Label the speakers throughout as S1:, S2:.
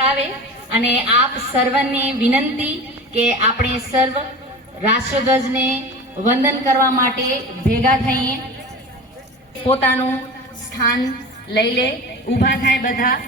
S1: આવે અને આપ સર્વને વિનંતી કે આપણે સર્વ રાષ્ટ્રધ્વજને વંદન કરવા માટે ભેગા થઈએ. પોતાનું સ્થાન લઈ લે, ઊભા થાય બધા.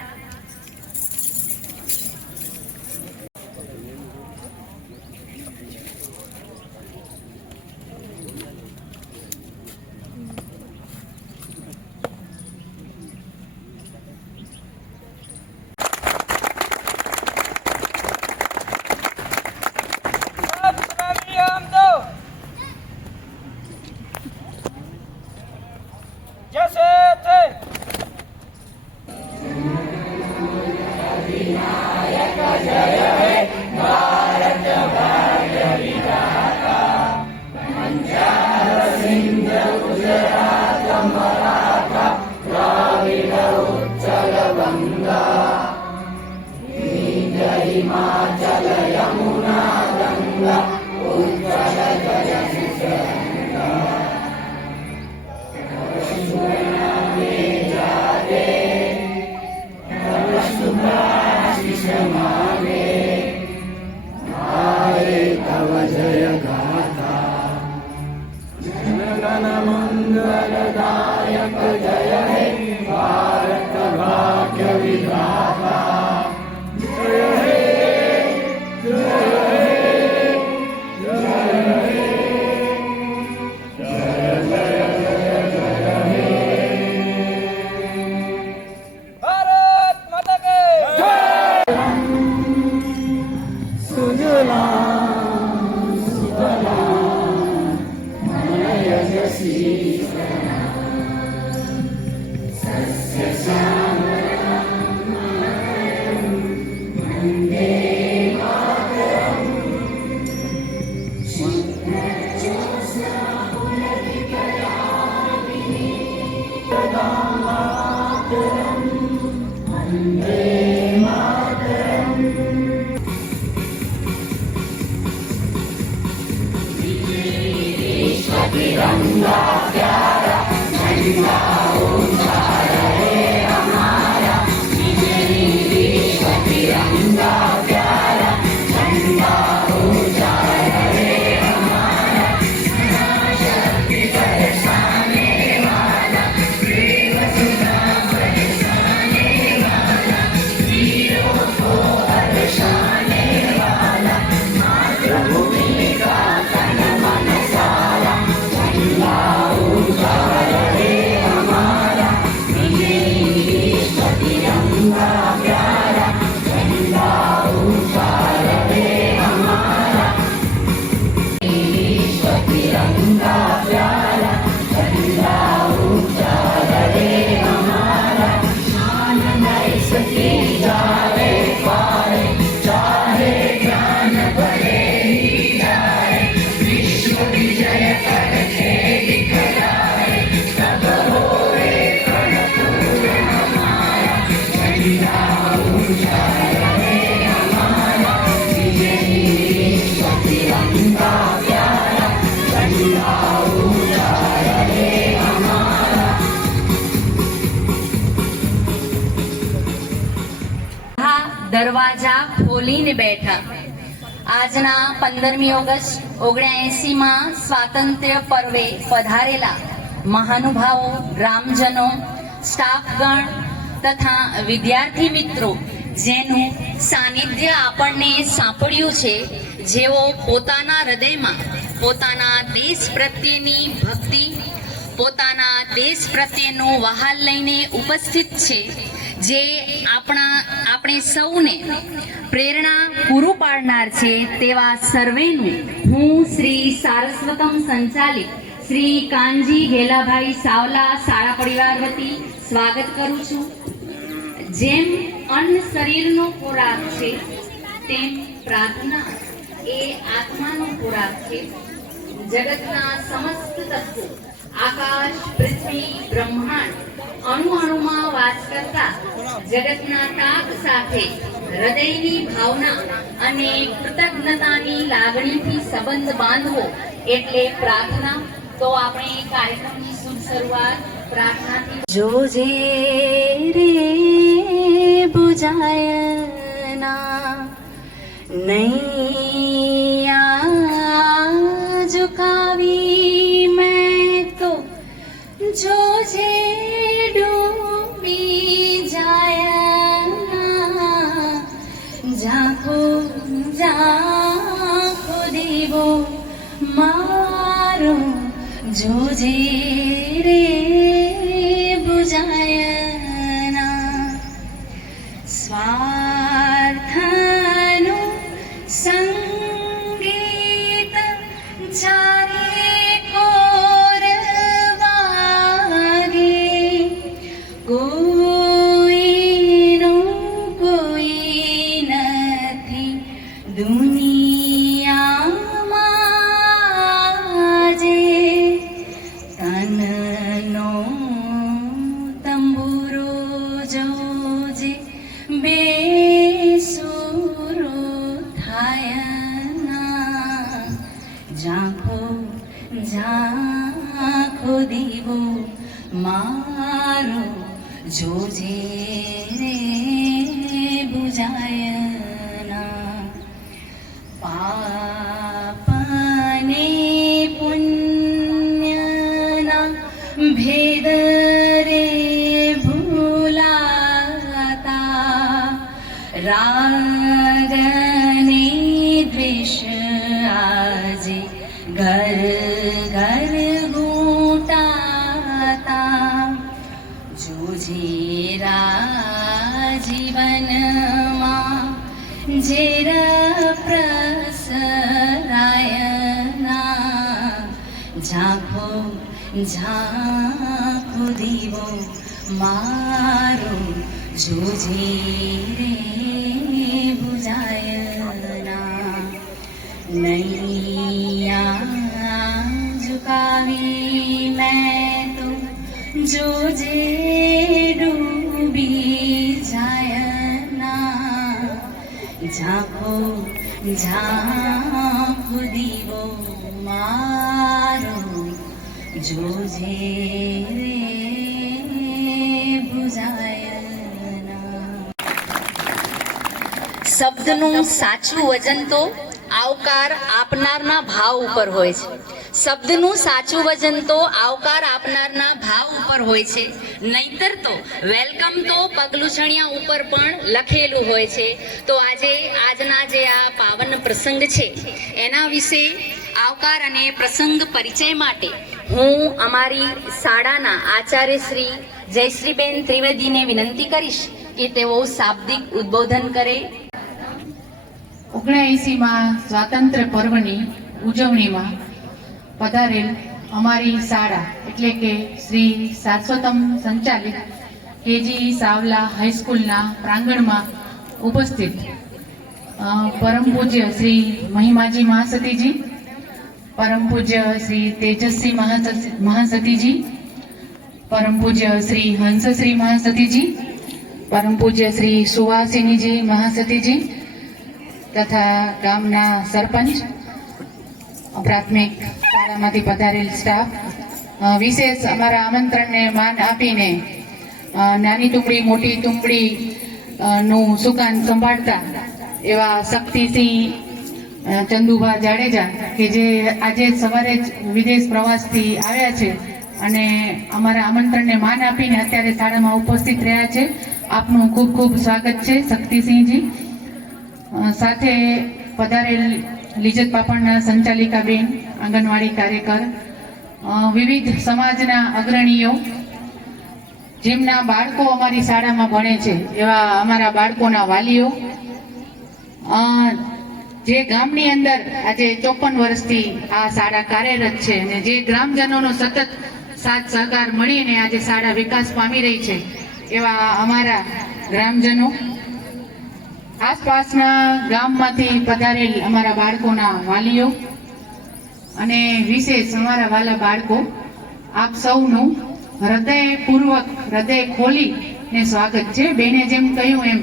S1: ખોલીને બેઠા. આજના પંદરમી ઓગસ્ટ ઓગણએંસીમાં સ્વાતંત્ર્ય પર્વે પધારેલા મહાનુભાવો, ગ્રામજનો, સ્ટાફગણ તથા વિદ્યાર્થી મિત્રો, જેનું સાનિધ્ય આપણને સાંપડ્યું છે, જેઓ પોતાના હૃદયમાં પોતાના દેશ પ્રત્યેની ભક્તિ, પોતાના દેશ પ્રત્યેનું વહાલ લઈને ઉપસ્થિત છે જે આપણા, આપણે સૌને પ્રેરણા પૂરું પાડનાર છે તેવા સર્વેનું. હું શ્રી સારસ્વતમ સંચાલિત શ્રી કાનજી ઘેલાભાઈ સાવલા શાળા પરિવાર વતી સ્વાગત કરું છું. જેમ અન્ન શરીરનો ખોરાક છે, તેમ પ્રાર્થના એ આત્માનો ખોરાક છે. જગતના સમસ્ત તત્વો, આકાશ, પૃથ્વી, બ્રહ્માંડ અણુ અણુમાં વાસ કરતા જગતના તાપ સાથે, હૃદયની ભાવના અને કૃતજ્ઞતાની લાગણીથી સંબંધ બાંધવો એટલે પ્રાર્થના. તો આપણે કાર્યક્રમની શુભ શરૂઆત પ્રાર્થનાથી જોજે રે બુજાયના નૈયા જોજે રે જોજે રે બુજાયના जेरा जीवन जरा प्रसरायनापो झा कुो बुझायना। नैया झुकावी જોજે ડૂબી જાયના ઝાંખો ઝાંખો દીવો મારો જોજે રે શબ્દનું સાચું વજન તો આવકાર આપનારના ભાવ ઉપર હોય છે. શબ્દનું સાચું વજન તો આવકાર આપનારના ભાવ ઉપર હોય છે. નહીતર તો વેલકમ તો પગલુછણિયા ઉપર પણ લખેલું હોય છે. તો આજે આજના જે આ પાવન પ્રસંગ છે, એના વિશે આવકાર અને પ્રસંગ પરિચય માટે હું અમારી શાળાના આચાર્ય શ્રી જયશ્રીબેન ત્રિવેદીને વિનંતી કરીશ કે તેઓ શાબ્દિક ઉદ્બોધન કરે.
S2: ઓગણએંસીમાં સ્વાતંત્ર્ય પર્વની ઉજવણીમાં પધારેલ અમારી શાળા, એટલે કે શ્રી શાશ્વતમ સંચાલિત કેજી સાવલા હાઈસ્કૂલના પ્રાંગણમાં ઉપસ્થિત. પરમ પૂજ્ય શ્રી મહિમાજી મહાસતીજી, પરમ પૂજ્ય શ્રી તેજસ્વી મહાસતી- મહાસતીજી, પરમ પૂજ્ય શ્રી હંસશ્રી મહાસતીજી, પરમ પૂજ્ય શ્રી સુવાસિનીજી મહાસતીજી તથા ગામના સરપંચ, પ્રાથમિક શાળામાંથી પધારેલ સ્ટાફ વિશેષ અમારા આમંત્રણને માન આપીને નાની ટુકડી, મોટી ટુકડી નું સુકાન સંભાળતા એવા શક્તિસિંહ ચંદુભા જાડેજા કે જે આજે સવારે જ વિદેશ પ્રવાસથી આવ્યા છે અને અમારા આમંત્રણને માન આપીને અત્યારે શાળામાં ઉપસ્થિત રહ્યા છે. આપનું ખૂબ ખૂબ સ્વાગત છે શક્તિસિંહજી. સાથે પધારેલ લિજ્જત પાપણના સંચાલિકા બેન આંગણવાડી કાર્યકર વિવિધ સમાજના અગ્રણીઓ, જેમના બાળકો અમારી શાળામાં ભણે છે, એવા અમારા બાળકોના વાલીઓ જે ગામની અંદર આજે ચોપન વર્ષથી આ શાળા કાર્યરત છે અને જે ગ્રામજનોનો સતત સાથ સહકાર મળીને આજે શાળા વિકાસ પામી રહી છે, એવા અમારા ગ્રામજનો આસપાસના ગામમાંથી પધારેલ અમારા બાળકોના વાલીઓ અને વિશેષ અમારા વાલા બાળકો, આપ સૌનું હૃદયપૂર્વક હૃદય ખોલી ને સ્વાગત છે. બેને જેમ કહ્યું એમ,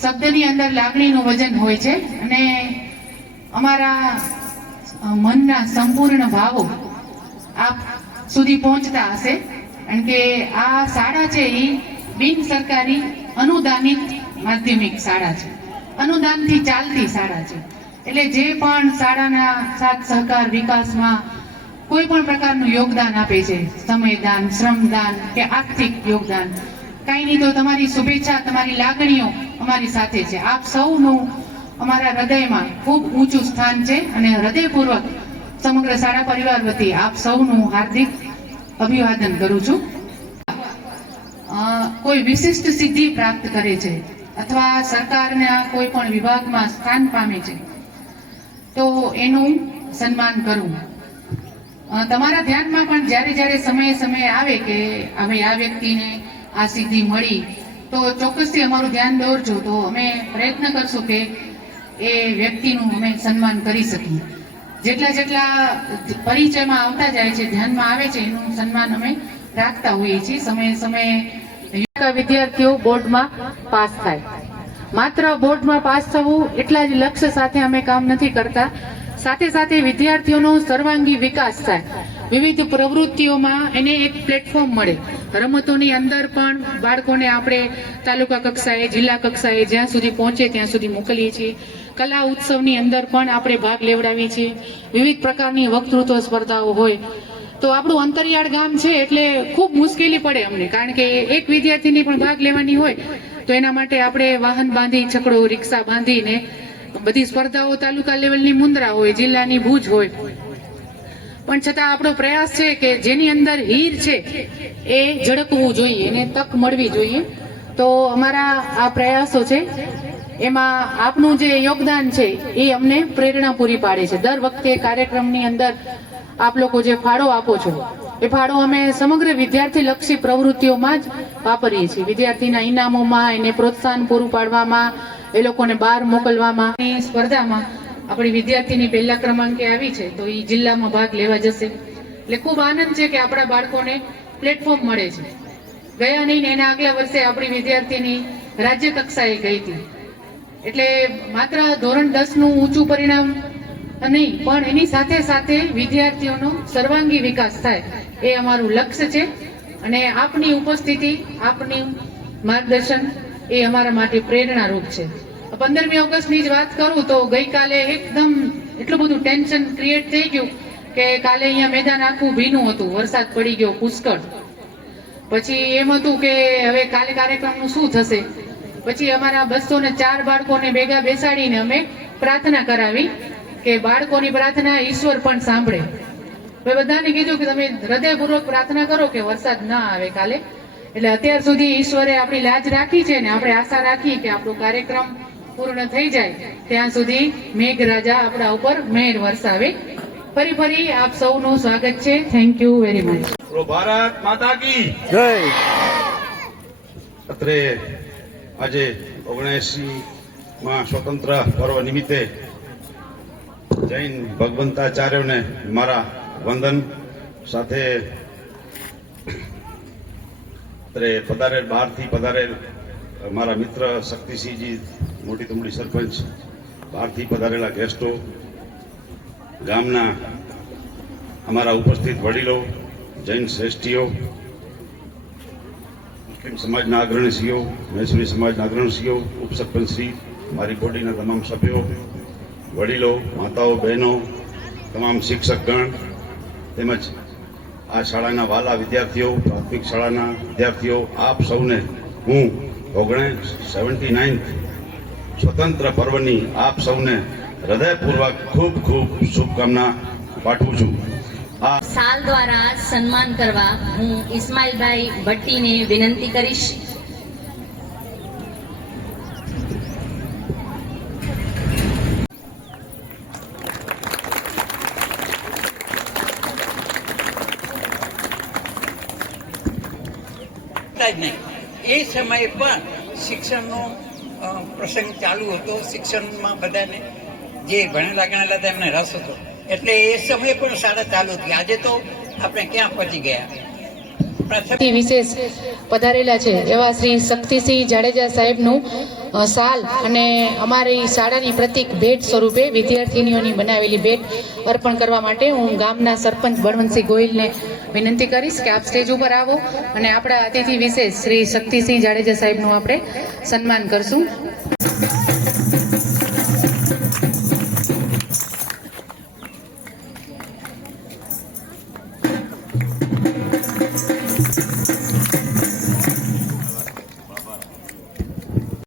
S2: શબ્દની અંદર લાગણીનું વજન હોય છે અને અમારા મનના સંપૂર્ણ ભાવો આપ સુધી પહોંચતા હશે. કારણ કે આ શાળા છે એ બિન સરકારી અનુદાનિત માધ્યમિક શાળા છે. અનુદાનથી ચાલતી શાળા છે. એટલે જે પણ શાળાના સાથ સહકાર વિકાસમાં કોઈ પણ પ્રકારનું યોગદાન આપે છે, સમયદાન, શ્રમદાન કે આર્થિક યોગદાન કાંઈ નહીં તો તમારી શુભેચ્છા, તમારી લાગણીઓ અમારી સાથે છે. આપ સૌનું અમારા હૃદયમાં ખૂબ ઊંચું સ્થાન છે અને હૃદયપૂર્વક સમગ્ર શાળા પરિવાર વતી આપ સૌનું હાર્દિક અભિવાદન કરું છું. કોઈ વિશિષ્ટ સિદ્ધિ પ્રાપ્ત કરે છે અથવા સરકારના કોઈ પણ વિભાગમાં સ્થાન પામે છે, તો એનું સન્માન કરવું. તમારા ધ્યાનમાં પણ જ્યારે જ્યારે સમયે સમયે આવે કે હવે આ વ્યક્તિને આ સિદ્ધિ મળી, તો ચોક્કસથી અમારું ધ્યાન દોરજો. તો અમે પ્રયત્ન કરશું કે એ વ્યક્તિનું અમે સન્માન કરી શકીએ. જેટલા જેટલા પરિચયમાં આવતા જાય છે, ધ્યાનમાં આવે છે, એનું સન્માન અમે રાખતા હોઈએ છીએ. સમયે સમયે વિદ્યાર્થીઓ બોર્ડમાં પાસ થાય. માત્ર બોર્ડમાં પાસ થવું એટલા જ લક્ષ્ય સાથે અમે કામ નથી કરતા. સાથે સાથે વિદ્યાર્થીઓનો સર્વાંગી વિકાસ થાય. વિવિધ પ્રવૃત્તિઓમાં એને એક પ્લેટફોર્મ મળે. રમતોની અંદર પણ બાળકોને આપણે તાલુકા કક્ષાએ, જિલ્લા કક્ષાએ જ્યાં સુધી પહોંચે ત્યાં સુધી મોકલીએ છીએ. કલા ઉત્સવની અંદર પણ આપણે ભાગ લેવડાવીએ છીએ. વિવિધ પ્રકારની વક્તૃત્વ સ્પર્ધાઓ હોય. તો આપણું અંતરિયાળ ગામ છે એટલે ખૂબ મુશ્કેલી પડે અમને, કારણ કે એક વિદ્યાર્થીની પણ ભાગ લેવાની હોય, તો એના માટે આપણે વાહન બાંધી, છકડો, રિક્ષા બાંધીને બધી સ્પર્ધાઓ તાલુકા લેવલની મુંદ્રા હોય, જિલ્લાની ભુજ હોય. પણ છતાં આપણો પ્રયાસ છે કે જેની અંદર હીર છે, એ ઝડપવું જોઈએ, એને તક મળવી જોઈએ. તો અમારા આ પ્રયાસો છે, એમાં આપનું જે યોગદાન છે, એ અમને પ્રેરણા પૂરી પાડે છે. દર વખતે કાર્યક્રમની અંદર આપ લોકો જે ફાળો આપો છો, એ ફાળો અમે સમગ્ર વિદ્યાર્થી લક્ષી પ્રવૃત્તિઓમાં જ વાપરીએ છીએ. વિદ્યાર્થીના ઇનામોમાં, એને પ્રોત્સાહન પૂરું પાડવામાં, એ લોકોને બહાર મોકલવામાં. સ્પર્ધામાં આપણી વિદ્યાર્થીની પહેલા ક્રમાંકે આવી છે, તો એ જિલ્લામાં ભાગ લેવા જશે. એટલે ખૂબ આનંદ છે કે આપણા બાળકોને પ્લેટફોર્મ મળે છે. ગયા નહીં ને એના આગલા વર્ષે આપણી વિદ્યાર્થીની રાજ્ય કક્ષાએ ગઈ હતી. એટલે માત્ર ધોરણ દસનું ઊંચું પરિણામ નહીં, પણ એની સાથે સાથે વિદ્યાર્થીઓનો સર્વાંગી વિકાસ થાય એ અમારું લક્ષ્ય છે. અને આપની ઉપસ્થિતિ, આપની માર્ગદર્શન એ અમારા માટે પ્રેરણારૂપ છે. પંદરમી ઓગસ્ટની જ વાત કરું તો ગઈકાલે એકદમ એટલું બધું ટેન્શન ક્રિએટ થઈ ગયું કે કાલે અહીંયા મેદાન આખું ભીનું હતું, વરસાદ પડી ગયો પુષ્કળ. પછી એમ હતું કે હવે કાલે કાર્યક્રમનું શું થશે? પછી અમારા બસો ને ચાર બાળકોને ભેગા બેસાડીને અમે પ્રાર્થના કરાવી. કે બાળકોની પ્રાર્થના ઈશ્વર પણ સાંભળે. મેં બધાને કીધું કે તમે હૃદયપૂર્વક પ્રાર્થના કરો કે વરસાદ ના આવે કાલે. એટલે અત્યાર સુધી ઈશ્વરે આપણી લાજ રાખી છે ને આપણે આશા રાખી કે આપણો કાર્યક્રમ પૂર્ણ થઈ જાય. ત્યાં સુધી મેઘરાજા આપણા ઉપર મેઘ વરસાવે. ફરી ફરી આપ સૌનું સ્વાગત છે. Thank you very much
S3: Bharat માતા કી.
S4: જય.
S3: અત્રે આજે ઓગણસી માં સ્વતંત્ર પર્વ નિમિત્તે જૈન ભગવંતાચાર્યોને મારા વંદન સાથે પધારેલ, બહારથી પધારેલ મારા મિત્ર શક્તિસિંહજી, મોટી તમડી સરપંચ, બહારથી પધારેલા ગેસ્ટો, ગામના અમારા ઉપસ્થિત વડીલો, જૈન શ્રેષ્ઠીઓ, મુસ્લિમ સમાજના અગ્રણીશ્રીઓ મૈસુરી સમાજના અગ્રણીશ્રીઓ, ઉપસરપંચશ્રી, મારી બોડીના તમામ સભ્યો વડીલો, માતાઓ, બહેનો, તમામ શિક્ષકગણ તેમજ આ શાળાના વાલા વિદ્યાર્થીઓ, પ્રાથમિક શાળાના વિદ્યાર્થીઓ, આપ સૌને હું ઓગણીસ સેવન્ટી નાઇન્થ સ્વતંત્ર પર્વની આપ સૌને હૃદયપૂર્વક ખૂબ ખૂબ શુભકામના પાઠવું છું. આ
S1: સાલ દ્વારા સન્માન કરવા હું ઇસ્માઇલભાઈ ભટ્ટીને વિનંતી કરીશ.
S5: હતા જ નહીં. એ સમયે પણ શિક્ષણનો પ્રસંગ ચાલુ હતો. શિક્ષણમાં બધાને જે ભણેલા ગણેલા હતા એમને રસ હતો. એટલે એ સમયે પણ શાળા ચાલુ હતી. આજે તો આપણે ક્યાં પહોંચી ગયા?
S2: વિશેષ પધારેલા છે એવા શ્રી શક્તિસિંહ જાડેજા સાહેબનું સાલ અને અમારી શાળાની પ્રતિક ભેટ સ્વરૂપે વિદ્યાર્થીનીઓની બનાવેલી ભેટ અર્પણ કરવા માટે હું ગામના સરપંચ બળવંતસિંહ ગોહિલને વિનંતી કરીશ કે આપ સ્ટેજ ઉપર આવો અને આપણા અતિથિ વિશેષ શ્રી શક્તિસિંહ જાડેજા સાહેબનું આપણે સન્માન કરશું.